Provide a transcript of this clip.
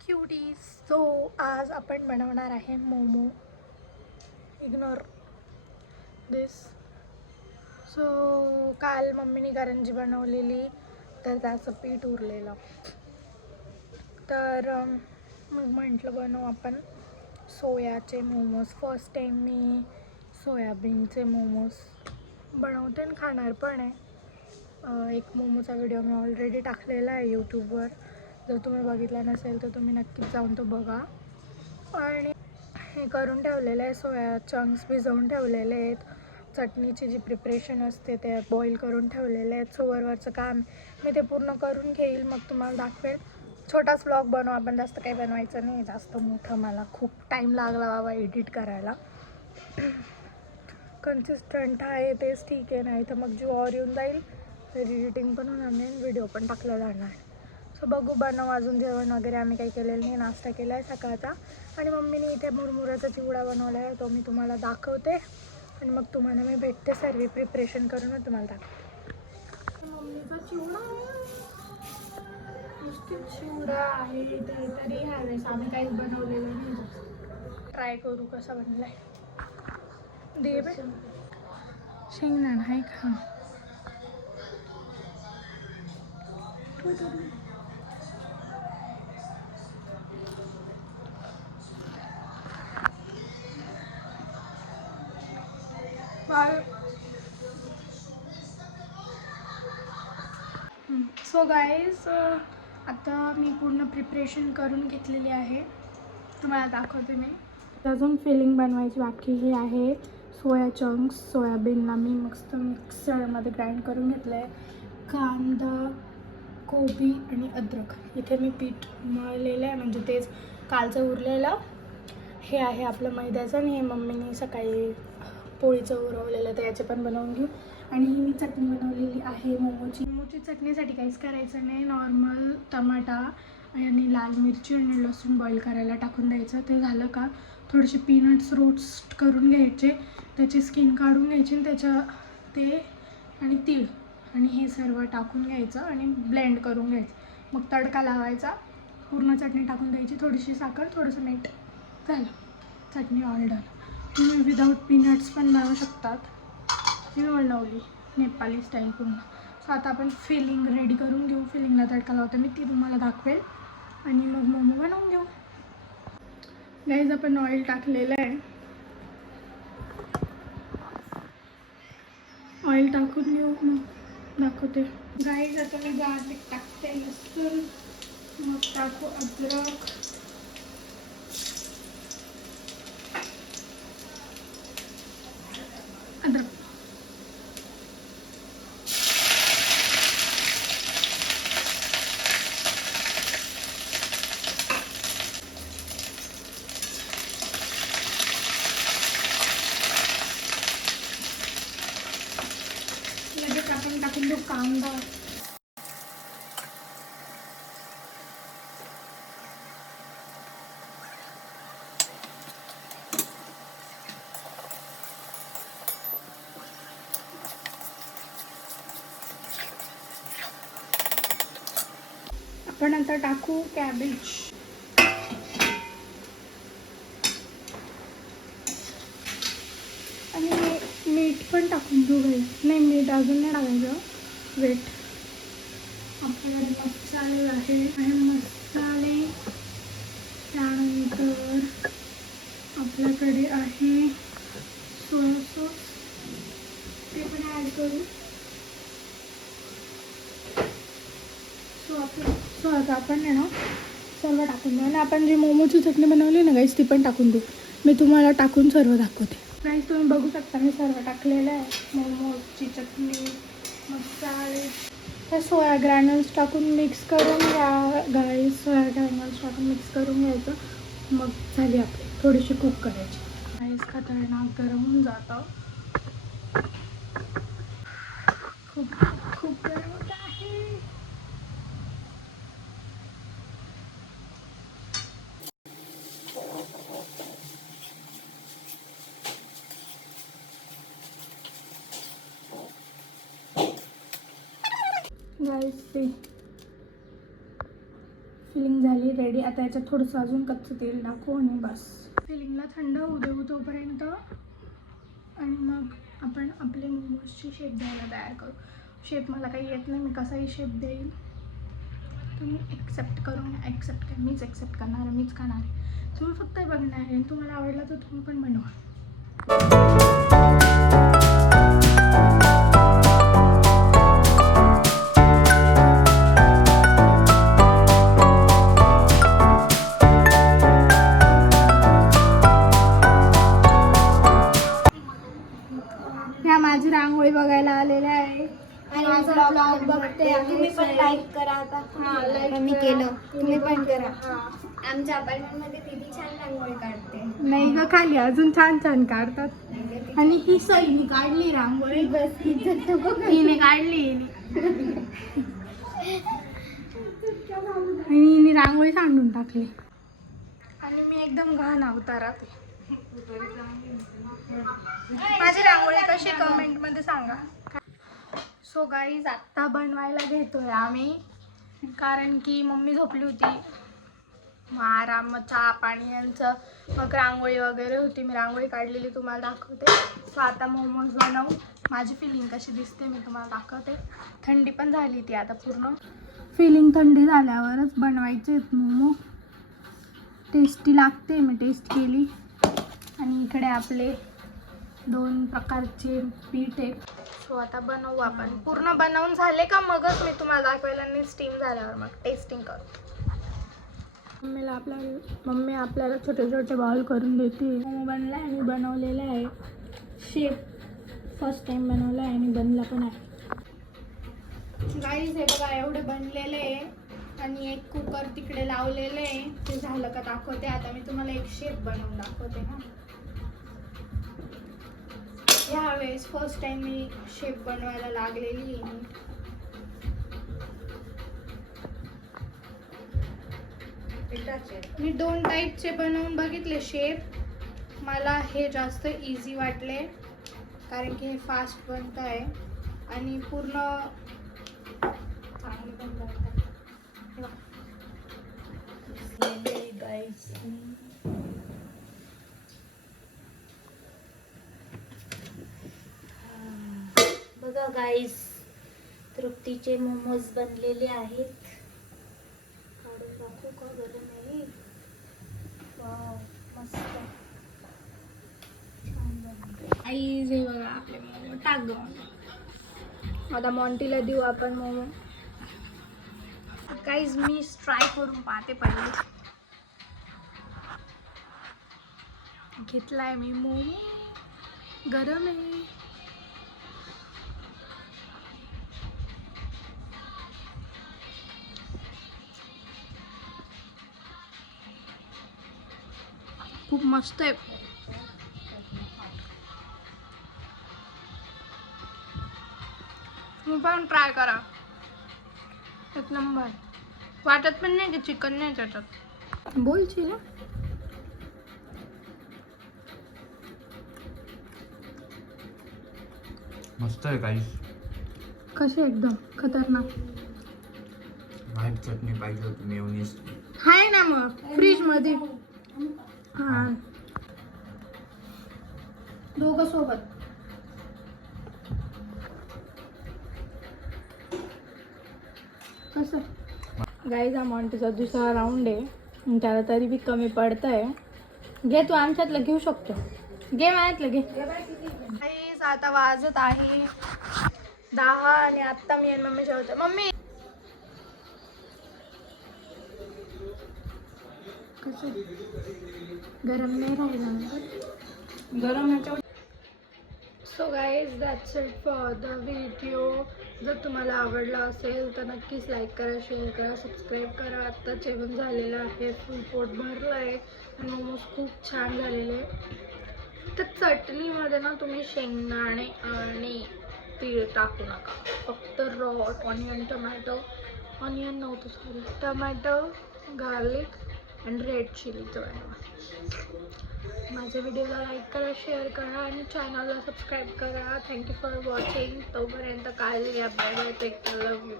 क्युटीज. So आज आपण बनवणार आहे मोमो. इग्नोर दिस. सो काल मम्मीने करंजी बनवलेली तर त्याचं पीठ उरलेलं, तर मग म्हटलं बनवू आपण सोयाचे मोमोज. फर्स्ट टाइम मी सोयाबीनचे मोमोज बनवते आणि खाणार पण आहे. एक मोमोचा व्हिडिओ मी ऑलरेडी टाकलेला आहे यूट्यूबवर. जर तुम्ही बघितला नसेल तर तुम्ही नक्कीच जाऊन तो बघा. आणि हे करून ठेवलेलं आहे, सोया चंक्स भिजवून ठेवलेले आहेत. चटणीची जी प्रिपरेशन असते ते बॉईल करून ठेवलेले आहेत. सो वरवरचं काम मी ते पूर्ण करून घेईल, मग तुम्हाला दाखवेल. छोटाच व्लॉग बनवू आपण, जास्त काही बनवायचं नाही जास्त मोठं. मला खूप टाईम लागला बाबा एडिट करायला. कन्सिस्टंट आहे तेच ठीक आहे, नाही तर मग जीवावर येऊन जाईल. एडिटिंग पण होणार नाही, व्हिडिओ पण टाकला जाणार. सो बघू बनव. अजून जेवण वगैरे आम्ही काही केलेलं नाही, नाश्ता केला आहे सकाळचा. आणि मम्मीने इथे मुरमुऱ्याचा चिवडा बनवला आहे, तो मी तुम्हाला दाखवते. आणि मग तुम्हाला मी भेटते सर्व प्रिपरेशन करून मग तुम्हाला दाखवते. मम्मीचा चिवडा नुसती चिवडा आहे इथे, तरी ह्यावेळेस आम्ही काहीच बनवलेलं नाही. ट्राय करू कसा बनला आहे. दे बे शेंगदाणा आहे का? सो गाईज, आता मी पूर्ण प्रिपरेशन करून घेतलेली आहे, तुम्हाला दाखवते मी. अजून फिलिंग बनवायची बाकी ही आहे. सोया चंक्स, सोयाबीनला मी मस्त मिक्सरमध्ये ग्राइंड करून घेतलं आहे. कांदा, कोबी आणि अद्रक इथे मी पीठ मळलेलं आहे, म्हणजे तेच कालचं उरलेलं हे आहे आपलं मैद्याचं. आणि हे मम्मीने सकाळी पोळीचं उरवलेलं, तर याचे पण बनवून घेऊ. आणि ही मी चटणी बनवलेली आहे मोमोची. चटणीसाठी काहीच करायचं नाही, नॉर्मल टमाटा आणि लाल मिरची आणि लसूण बॉईल करायला टाकून द्यायचं. ते झालं का थोडेसे पीनट्स रोस्ट करून घ्यायचे, त्याची स्किन काढून घ्यायची आणि त्याच्या ते आणि तीळ आणि हे सर्व टाकून घ्यायचं आणि ब्लेंड करून घ्यायचं. मग तडका लावायचा, पूर्ण चटणी टाकून द्यायची, थोडीशी साखर, थोडंसं मीठ, झालं चटणी ऑल डन. तुम्ही विदाऊट पीनट्स पण बनवू शकतात. मी बनवली नेपाळी स्टाईल पूर्ण. सो आता आपण फिलिंग रेडी करून घेऊ. फिलिंगला तडका लावते मी, ती तुम्हाला दाखवेल आणि मग मोमो बनवून घेऊ. गाईज आपण ऑइल टाकलेलं आहे, ऑइल टाकून घेऊ मग दाखवते. गाईज आता मी गार्लिक टाकते, लसूण, मग टाकू अद्रक, लगेच आपण टाकून देऊ कांदा. आपण आता टाकू कॅबेज. आणि मीठ पण टाकून घेऊ. नाही, मीठ अजून नाही टाकायचं, वेट. आपल्याकडे मसाले आहे मसाले. त्यानंतर आपल्याकडे आहे सोया सॉस, ते पण ॲड करू. सो आता आपण आहे ना सर्व टाकून देऊ. आणि आपण जी मोमोची चटणी बनवली ना गाईस, ती पण टाकून देऊ. मी तुम्हाला टाकून सर्व दाखवते. गाईस तुम्ही बघू शकता मी सर्व टाकलेलं आहे. मोमोची चटणी, मसाले, हे सोया ग्रॅन्युल्स टाकून मिक्स करून घ्या गाईस. सोया ग्रॅन्युल्स टाकून मिक्स करून घ्यायचं, मग झाली आपली. थोडीशी कुक करायची. गाईस खतरनाक गरम होऊन जातं, खूप खूप गरम होत आहे. गाईस फिलिंग झाली झाली रेडी. आता याच्यात थोडंसं अजून कच्चं तेल टाकू आणि बस फिलिंगला थंड होऊ देऊ तोपर्यंत. आणि मग आपण आपले मोमोजची शेप द्यायला तयार करू. शेप मला काही येत नाही, मी कसाही शेप देईल. तुम्ही ॲक्सेप्ट करून ॲक्सेप्ट करा, मीच ॲक्सेप्ट करणार आहे, मीच खाणार आहे. तुम्ही फक्त बघणार आहे आणि तुम्हाला आवडलं तर तुम्ही पण बनवा. ह्या माझी रांगोळी बघायला आलेल्या आहे आणि माझा ब्लॉग बघते. तुम्ही पण लाईक करा आता. हां, लाईक मी केलं, तुम्ही पण करा. हां. आमच्या अपार्टमेंटमध्ये दीदी छान रांगोळी काढते. नाही ग, खाली अजून छान छान काढतात. आणि ही सईने काढली रांगोळी, बस हिने काढली आणि हिने रांगोळी सांडून टाकली आणि मी एकदम घाण अवतारात आहे. माझी रांगोळी कशी कमेंटमध्ये सांगा. सो गाईज आत्ता बनवायला घेतोय आम्ही, कारण की मम्मी झोपली होती. मग आराम, चहा पाणी यांचं, मग रांगोळी वगैरे होती. मी रांगोळी काढलेली तुम्हाला दाखवते. सो आता मोमोज बनवू. माझी फिलिंग कशी दिसते मी तुम्हाला दाखवते. थंडी पण झाली ती आता पूर्ण. फिलिंग थंडी झाल्यावरच बनवायचे मोमो. टेस्टी लागते, मी टेस्ट केली. आणि इकडे आपले 2 प्रकारचे पीठ आहे. सो आता बनवू आपण. पूर्ण बनवून झाले का मगच मी तुम्हाला दाखवायला, आणि स्टीम झाल्यावर मग टेस्टिंग करू. मम्मी आपल्याला छोटे छोटे बॉल करून देते. मोमो बनला आहे, मी बनवलेला आहे. शेप फर्स्ट टाइम बनवला आहे आणि बनला पण आहे. गाईज हे बघा, एवढे बनलेले आहे. आणि एक कुकर तिकडे लावलेलं आहे, ते झालं का दाखवते. आता मी तुम्हाला एक शेप बनवून दाखवते ना. ह्यावेळेस फर्स्ट टाइम मी शेप बनवायला लागलेली आहे. मी 2 टाईपचे बनवून बघितले शेप. मला हे जास्त इझी वाटले, कारण की हे फास्ट बनत आहे आणि पूर्ण चांगले पण बनत आहे. बघा गाईस, तृप्तीचे मोमोज बनलेले आहेत. काढून दाखवू का? गरम आहे. वाव, मस्त छान बनले. आईज हे बघा आपले मोमो. टाक गं. आता मॉन्टीला देऊ आपण मोमो. गाईज मी ट्राय करून पाहते पहिले. घेतलाय मी मोमो. गरम आहे. खूप मस्त आहे. तुम्ही पण ट्राय करा. एक नंबर. वाटत पण नाही की चिकन नाही त्याच्यात. बोलची ना. मस्त आहे गाईस. कसे एकदम खतरनाक. व्हाईट चटणी पाहिजे होती, मेयोनीज. हाय ना मग फ्रीज मध्ये. हा, दोघं सोबत. कसं गाईज, हा मॉन्टीचा दुसरा राऊंड आहे. त्याला तरी बी कमी पडत आहे. घे तू आमच्यातलं घेऊ शकतो. घे माझ्यातलं घे. गाईज आता वाजत आहे 10 आणि आत्ता मी आणि मम्मी जेवतो. मम्मी कसं गरम नाही राहिला ना? गरम ह्याच्या. So guys that's it for the video. जर तुम्हाला आवडला असेल तर नक्कीच लाईक करा, शेअर करा, सबस्क्राईब करा. आत्ता जेवण झालेलं आहे, फुल पोट भरलं आहे आणि मोमोज खूप छान झालेले आहे. तर चटणीमध्ये ना तुम्ही शेंगदाणे आणि तीळ टाकू नका. फक्त रॉ ऑनियन, ऑनियन नव्हतं sorry, tomato, garlic and red चिलीचं बनवा. माझ्या व्हिडिओला लाईक करा, शेअर करा आणि चॅनलला सबस्क्राईब करा. Thank you for watching. तोपर्यंत काळजी घ्या. Bye bye. Take care. Love you.